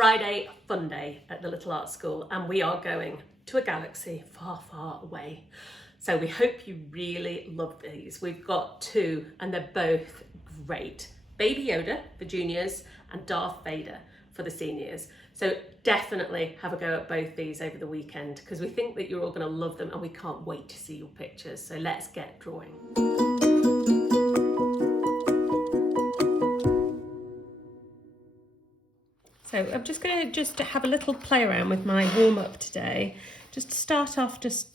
Friday fun day at the Little Art School, and we are going to a galaxy far, far away. So we hope you really love these. We've got two and they're both great. Baby Yoda for juniors and Darth Vader for the seniors. So definitely have a go at both these over the weekend because we think that you're all going to love them and we can't wait to see your pictures. So let's get drawing. So I'm just going to have a little play around with my warm-up today. Just to start off, just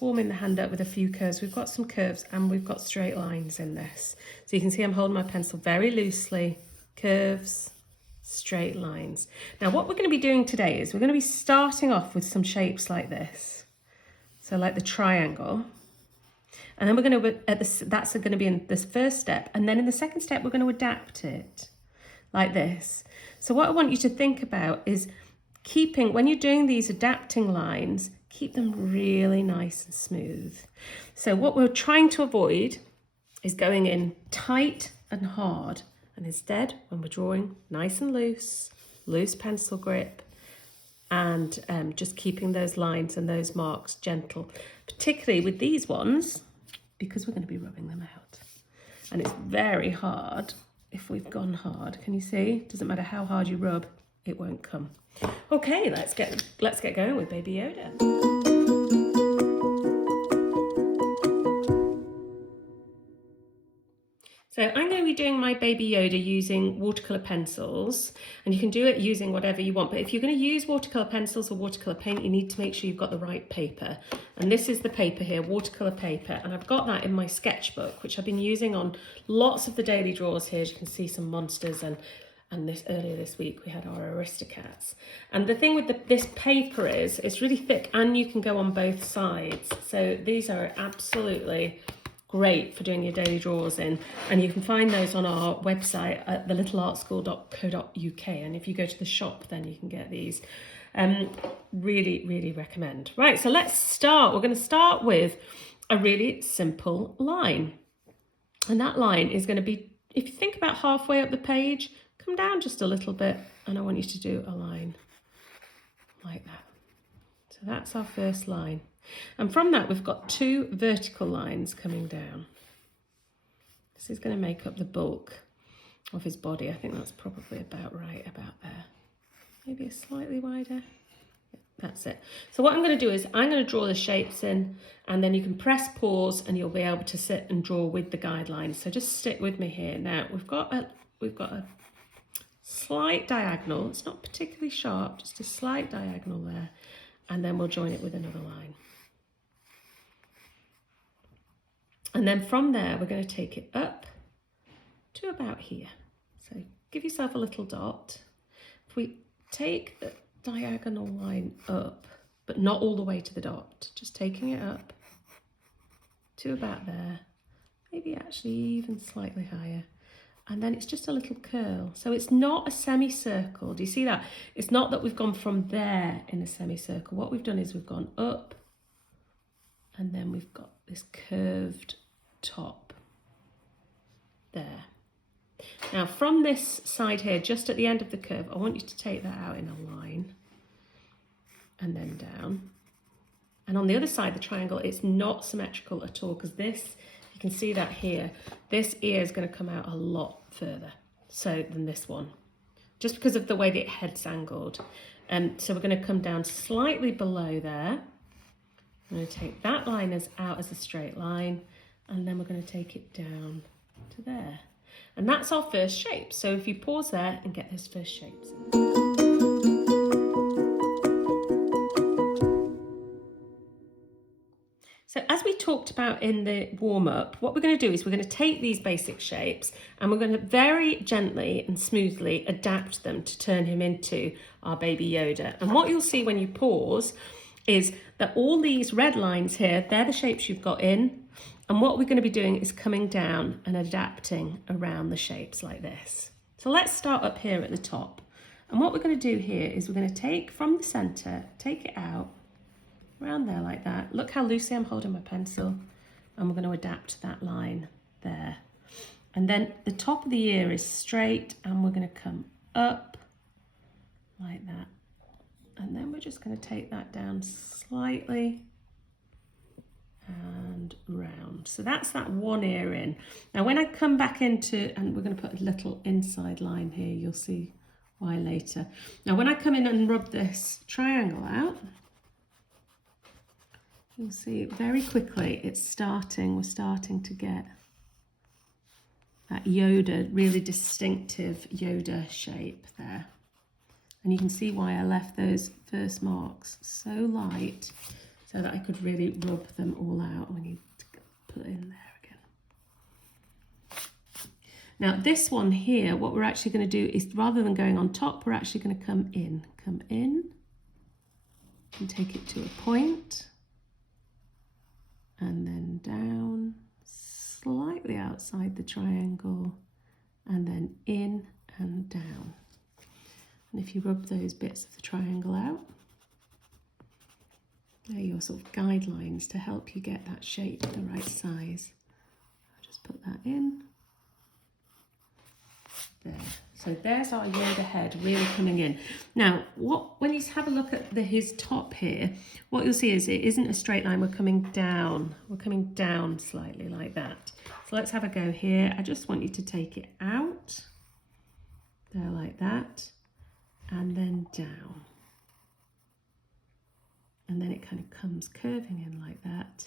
warming the hand up with a few curves. We've got some curves and we've got straight lines in this. So you can see I'm holding my pencil very loosely. Curves, straight lines. Now what we're going to be doing today is we're going to be starting off with some shapes like this. So like the triangle. And then we're going to, that's going to be in this first step. And then in the second step, we're going to adapt it like this. So what I want you to think about is keeping, when you're doing these adapting lines, keep them really nice and smooth. So what we're trying to avoid is going in tight and hard. And instead, when we're drawing, nice and loose pencil grip, and just keeping those lines and those marks gentle, particularly with these ones, because we're going to be rubbing them out. And it's very hard if we've gone hard. Can you see? Doesn't matter how hard you rub, it won't come. Okay, let's get going with Baby Yoda. So I'm going to be doing my Baby Yoda using watercolour pencils, and you can do it using whatever you want, but if you're going to use watercolour pencils or watercolour paint, you need to make sure you've got the right paper. And this is the paper here, watercolour paper, and I've got that in my sketchbook, which I've been using on lots of the daily draws here. As you can see, some monsters, and this earlier this week we had our Aristocats. And the thing with this paper is it's really thick and you can go on both sides. So these are absolutely great for doing your daily draws in, and you can find those on our website at thelittleartschool.co.uk, and if you go to the shop then you can get these. Really recommend. Right, so let's start. We're going to start with a really simple line, and that line is going to be, if you think about halfway up the page, come down just a little bit, and I want you to do a line like that. So that's our first line. And from that, we've got two vertical lines coming down. This is going to make up the bulk of his body. I think that's probably about right about there. Maybe a slightly wider. That's it. So what I'm going to do is I'm going to draw the shapes in, and then you can press pause and you'll be able to sit and draw with the guidelines. So just stick with me here. Now we've got a slight diagonal. It's not particularly sharp, just a slight diagonal there. And then we'll join it with another line. And then from there, we're going to take it up to about here. So give yourself a little dot. If we take the diagonal line up, but not all the way to the dot, just taking it up to about there, maybe actually even slightly higher. And then it's just a little curl. So it's not a semicircle. Do you see that? It's not that we've gone from there in a semicircle. What we've done is we've gone up, and then we've got this curved top there. Now from this side here, just at the end of the curve, I want you to take that out in a line and then down. And on the other side, the triangle, it's not symmetrical at all, because this, you can see that here, this ear is going to come out a lot further than this one, just because of the way the head's angled. So we're going to come down slightly below there. I'm going to take that line out as a straight line, and then we're going to take it down to there. And that's our first shape. So if you pause there and get those first shapes. So as we talked about in the warm-up, what we're going to do is we're going to take these basic shapes and we're going to very gently and smoothly adapt them to turn him into our Baby Yoda. And what you'll see when you pause is that all these red lines here, they're the shapes you've got in. And what we're going to be doing is coming down and adapting around the shapes like this. So let's start up here at the top. And what we're going to do here is we're going to take from the centre, take it out, around there like that. Look how loosely I'm holding my pencil, and we're going to adapt that line there. And then the top of the ear is straight, and we're going to come up like that. And then we're just going to take that down slightly and round. So that's that one ear in. Now when I come back into, and we're going to put a little inside line here, you'll see why later. Now when I come in and rub this triangle out, you'll see very quickly we're starting to get that Yoda, really distinctive Yoda shape there. And you can see why I left those first marks so light, so that I could really rub them all out when you put it in there again. Now this one here, what we're actually going to do is, rather than going on top, we're actually going to come in and take it to a point, and then down, slightly outside the triangle, and then in and down. And if you rub those bits of the triangle out, they're your sort of guidelines to help you get that shape the right size. I'll just put that in there. So there's our Yoda head really coming in. Now, when you have a look at his top here, what you'll see is it isn't a straight line. We're coming down. We're coming down slightly like that. So let's have a go here. I just want you to take it out there like that, and then down. And then it kind of comes curving in like that.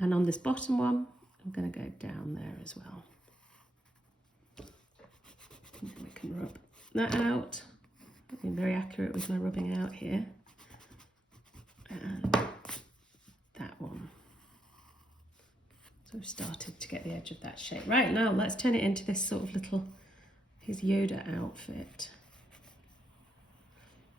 And on this bottom one, I'm going to go down there as well. And then we can rub that out. I've been very accurate with my rubbing out here. And that one. So we've started to get the edge of that shape. Right, now let's turn it into this sort of little, his Yoda outfit.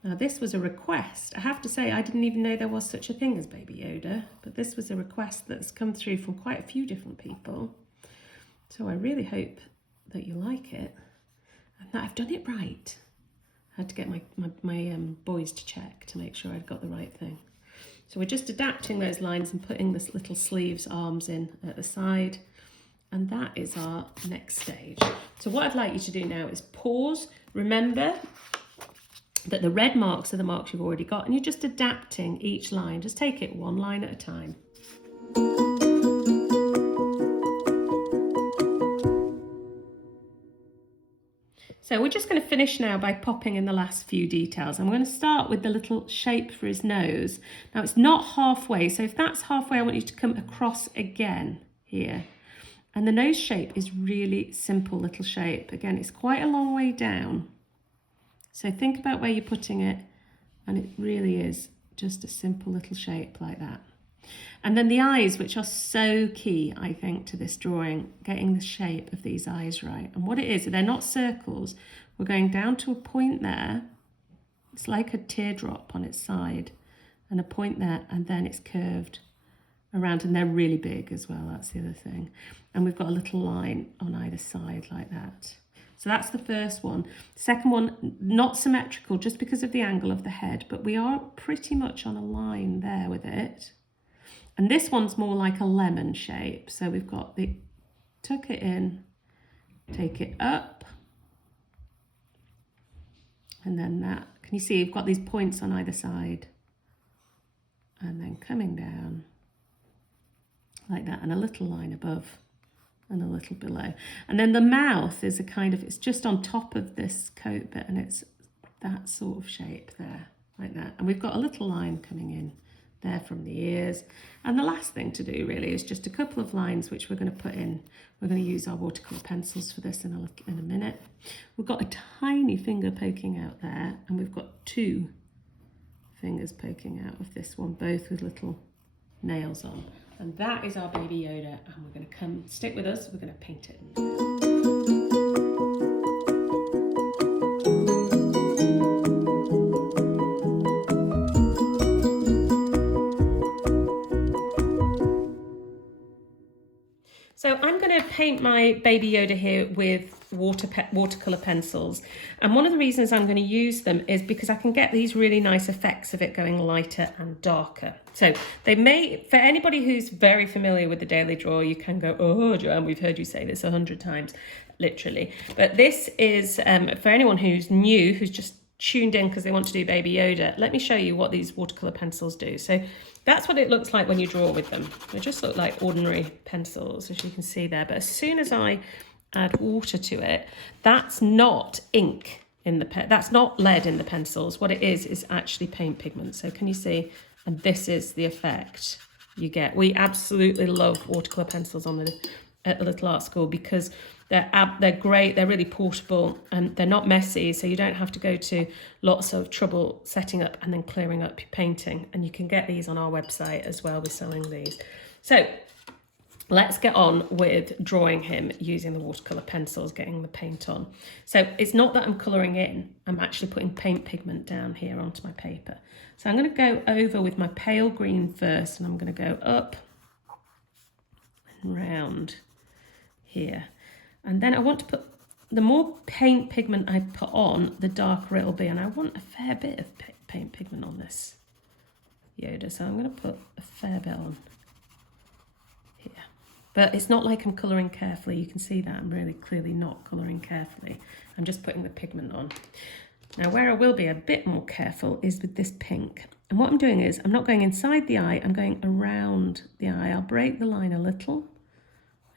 Now this was a request. I have to say, I didn't even know there was such a thing as Baby Yoda, but this was a request that's come through from quite a few different people. So I really hope that you like it and that I've done it right. I had to get my boys to check to make sure I'd got the right thing. So we're just adapting those lines and putting this little sleeves arms in at the side. And that is our next stage. So what I'd like you to do now is pause. Remember that the red marks are the marks you've already got, and you're just adapting each line. Just take it one line at a time. So we're just going to finish now by popping in the last few details. I'm going to start with the little shape for his nose. Now it's not halfway, so if that's halfway, I want you to come across again here. And the nose shape is really simple little shape. Again, it's quite a long way down. So think about where you're putting it, and it really is just a simple little shape like that. And then the eyes, which are so key, I think, to this drawing, getting the shape of these eyes right. And what it is, they're not circles. We're going down to a point there. It's like a teardrop on its side, and a point there, and then it's curved around, and they're really big as well. That's the other thing. And we've got a little line on either side like that. So that's the first one. Second one, not symmetrical just because of the angle of the head, but we are pretty much on a line there with it. And this one's more like a lemon shape. So we've got the tuck it in, take it up, and then that. Can you see you've got these points on either side? And then coming down like that, and a little line above and a little below. And then the mouth is a kind of, it's just on top of this coat bit, and it's that sort of shape there, like that. And we've got a little line coming in there from the ears. And the last thing to do really is just a couple of lines which we're going to put in. We're going to use our watercolour pencils for this in a minute. We've got a tiny finger poking out there, and we've got two fingers poking out of this one, both with little nails on. And that is our Baby Yoda, and we're going to come, stick with us, we're going to paint it in. So I'm going to paint my Baby Yoda here with watercolour pencils. And one of the reasons I'm going to use them is because I can get these really nice effects of it going lighter and darker. So they may, for anybody who's very familiar with the Daily Draw, you can go, oh, Joanne, we've heard you say this 100 times, literally. But this is for anyone who's new, who's just tuned in because they want to do Baby Yoda, let me show you what these watercolour pencils do. So that's what it looks like when you draw with them. They just look like ordinary pencils, as you can see there. But as soon as I add water to it, that's not ink in the pen. That's not lead in the pencils. What it is actually paint pigment. So can you see? And this is the effect you get. We absolutely love watercolour pencils at the Little Art School because they're great, they're really portable, and they're not messy, so you don't have to go to lots of trouble setting up and then clearing up your painting. And you can get these on our website as well. We're selling these. So let's get on with drawing him using the watercolour pencils, getting the paint on. So it's not that I'm colouring in, I'm actually putting paint pigment down here onto my paper. So I'm going to go over with my pale green first, and I'm going to go up and round here. And then I want to put, the more paint pigment I put on, the darker it'll be. And I want a fair bit of paint pigment on this Yoda. So I'm going to put a fair bit on here. But it's not like I'm colouring carefully. You can see that I'm really clearly not colouring carefully. I'm just putting the pigment on. Now where I will be a bit more careful is with this pink. And what I'm doing is, I'm not going inside the eye, I'm going around the eye. I'll break the line a little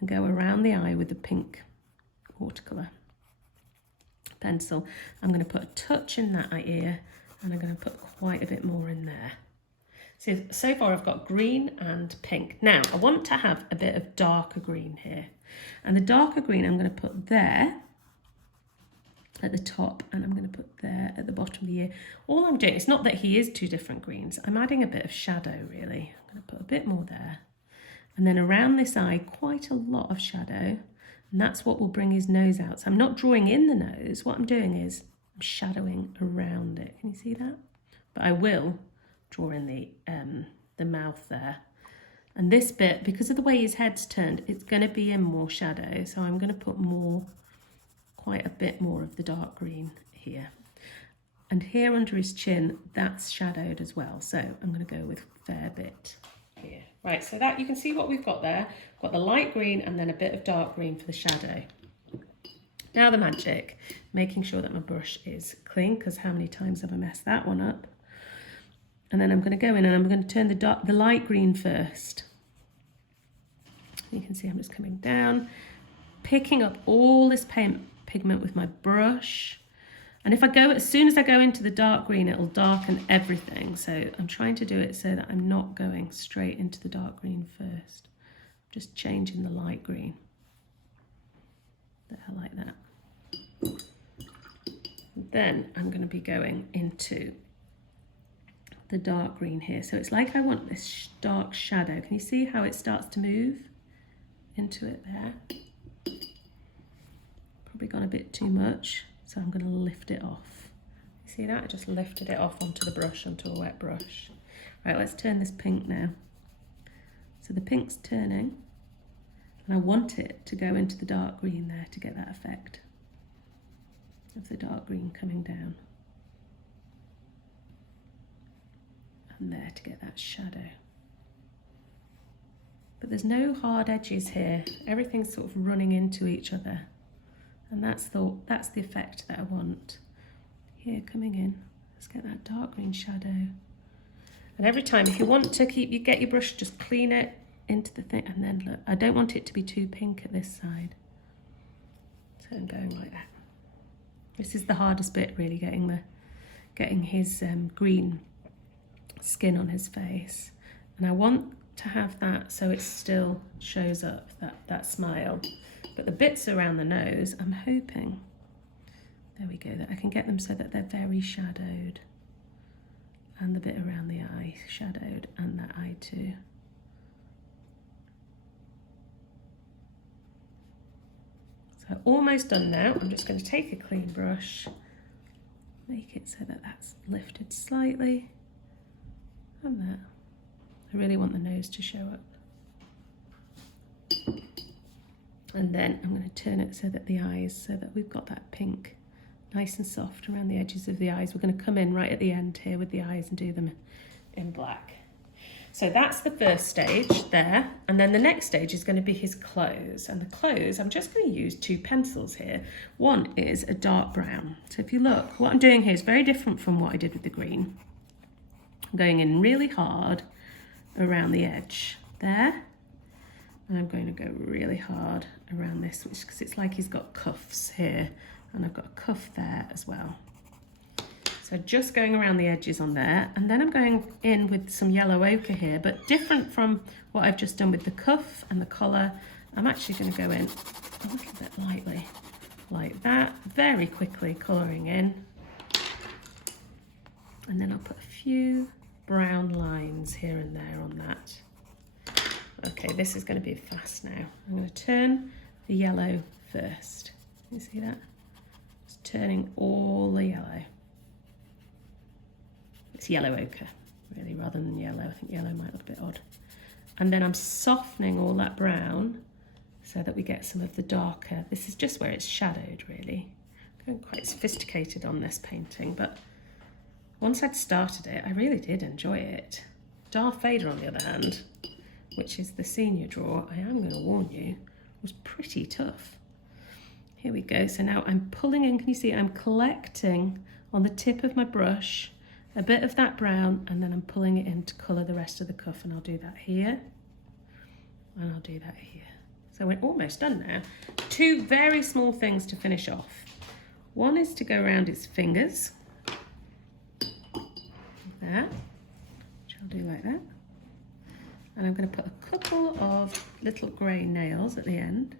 and go around the eye with the pink watercolour pencil. I'm going to put a touch in that eye ear, and I'm going to put quite a bit more in there. So far I've got green and pink. Now I want to have a bit of darker green here, and the darker green I'm going to put there at the top, and I'm going to put there at the bottom of the ear. All I'm doing, it's not that he is two different greens, I'm adding a bit of shadow really. I'm going to put a bit more there, and then around this eye quite a lot of shadow. And that's what will bring his nose out. So I'm not drawing in the nose. What I'm doing is I'm shadowing around it. Can you see that? But I will draw in the mouth there. And this bit, because of the way his head's turned, it's going to be in more shadow. So I'm going to put quite a bit more of the dark green here. And here under his chin, that's shadowed as well. So I'm going to go with a fair bit here. Right, so that you can see what we've got there. Got the light green and then a bit of dark green for the shadow. Now the magic, making sure that my brush is clean, because how many times have I messed that one up? And then I'm going to go in and I'm going to turn the light green first. You can see I'm just coming down, picking up all this paint pigment with my brush. And if I go, as soon as I go into the dark green, it'll darken everything. So I'm trying to do it so that I'm not going straight into the dark green first. Just changing the light green. There, like that. Then I'm going to be going into the dark green here. So it's like I want this dark shadow. Can you see how it starts to move into it there? Probably gone a bit too much. So I'm going to lift it off. You see that? I just lifted it off onto the brush, onto a wet brush. Right, let's turn this pink now. So the pink's turning, and I want it to go into the dark green there to get that effect of the dark green coming down. And there to get that shadow. But there's no hard edges here. Everything's sort of running into each other. And that's the effect that I want. Here, coming in, let's get that dark green shadow. And every time, if you want to get your brush, just clean it into the thing, and then look, I don't want it to be too pink at this side. So I'm going like that. This is the hardest bit, really, getting his green skin on his face. And I want to have that so it still shows up, that smile. But the bits around the nose, I'm hoping, there we go, that I can get them so that they're very shadowed. And the bit around the eye shadowed, and that eye too. So almost done now. I'm just going to take a clean brush, make it so that that's lifted slightly. And that. I really want the nose to show up. And then I'm going to turn it so that the eyes, so that we've got that pink nice and soft around the edges of the eyes. We're going to come in right at the end here with the eyes and do them in black. So that's the first stage there. And then the next stage is going to be his clothes. And the clothes, I'm just going to use 2 pencils here. One is a dark brown. So if you look, what I'm doing here is very different from what I did with the green. I'm going in really hard around the edge there. And I'm going to go really hard around this, because it's like he's got cuffs here. And I've got a cuff there as well. So just going around the edges on there, and then I'm going in with some yellow ochre here, but different from what I've just done with the cuff and the collar. I'm actually going to go in a little bit lightly, like that, very quickly colouring in. And then I'll put a few brown lines here and there on that. Okay, this is going to be fast now. I'm going to turn the yellow first. You see that? Just turning all the yellow. It's yellow ochre, really, rather than yellow. I think yellow might look a bit odd. And then I'm softening all that brown so that we get some of the darker. This is just where it's shadowed, really. I'm going quite sophisticated on this painting, but once I'd started it, I really did enjoy it. Darth Vader, on the other hand, which is the senior draw, I am going to warn you, was pretty tough. Here we go. So now I'm pulling in, can you see I'm collecting on the tip of my brush a bit of that brown, and then I'm pulling it in to colour the rest of the cuff, and I'll do that here, and I'll do that here. So we're almost done now. 2 very small things to finish off. One is to go around its fingers, there, which I'll do like that. And I'm going to put a couple of little grey nails at the end.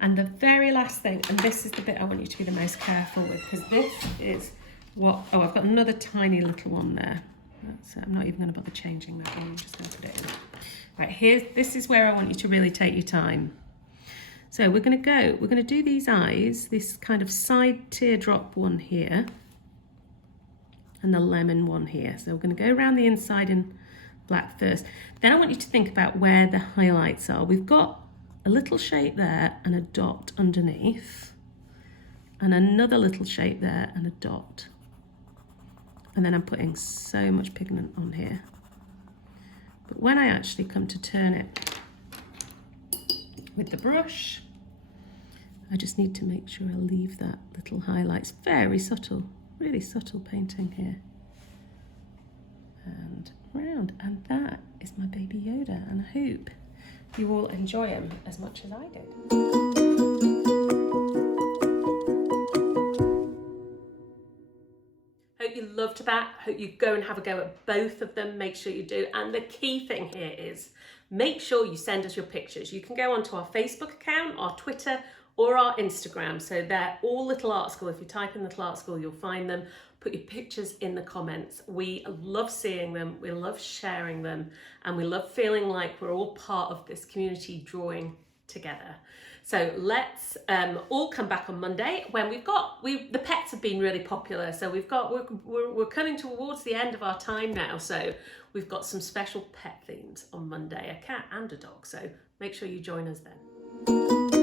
And the very last thing, and this is the bit I want you to be the most careful with, because this is what, oh, I've got another tiny little one there. I'm not even going to bother changing that one, I'm just going to put it in. Right, this is where I want you to really take your time. So we're going to do these eyes, this kind of side teardrop one here, and the lemon one here. So we're going to go around the inside in black first. Then I want you to think about where the highlights are. We've got a little shape there and a dot underneath, and another little shape there and a dot. And then I'm putting so much pigment on here. But when I actually come to turn it with the brush, I just need to make sure I leave that little highlight. It's very subtle, really subtle painting here. And round, and that is my Baby Yoda, and I hope you all enjoy him as much as I did. Hope you loved that. Hope you go and have a go at both of them. Make sure you do. And the key thing here is make sure you send us your pictures. You can go onto our Facebook account, our Twitter, or our Instagram. So they're all Little Art School. If you type in Little Art School, you'll find them. Put your pictures in the comments. We love seeing them. We love sharing them. And we love feeling like we're all part of this community drawing together. So let's all come back on Monday when the pets have been really popular. So we're coming towards the end of our time now. So we've got some special pet themes on Monday, a cat and a dog. So make sure you join us then.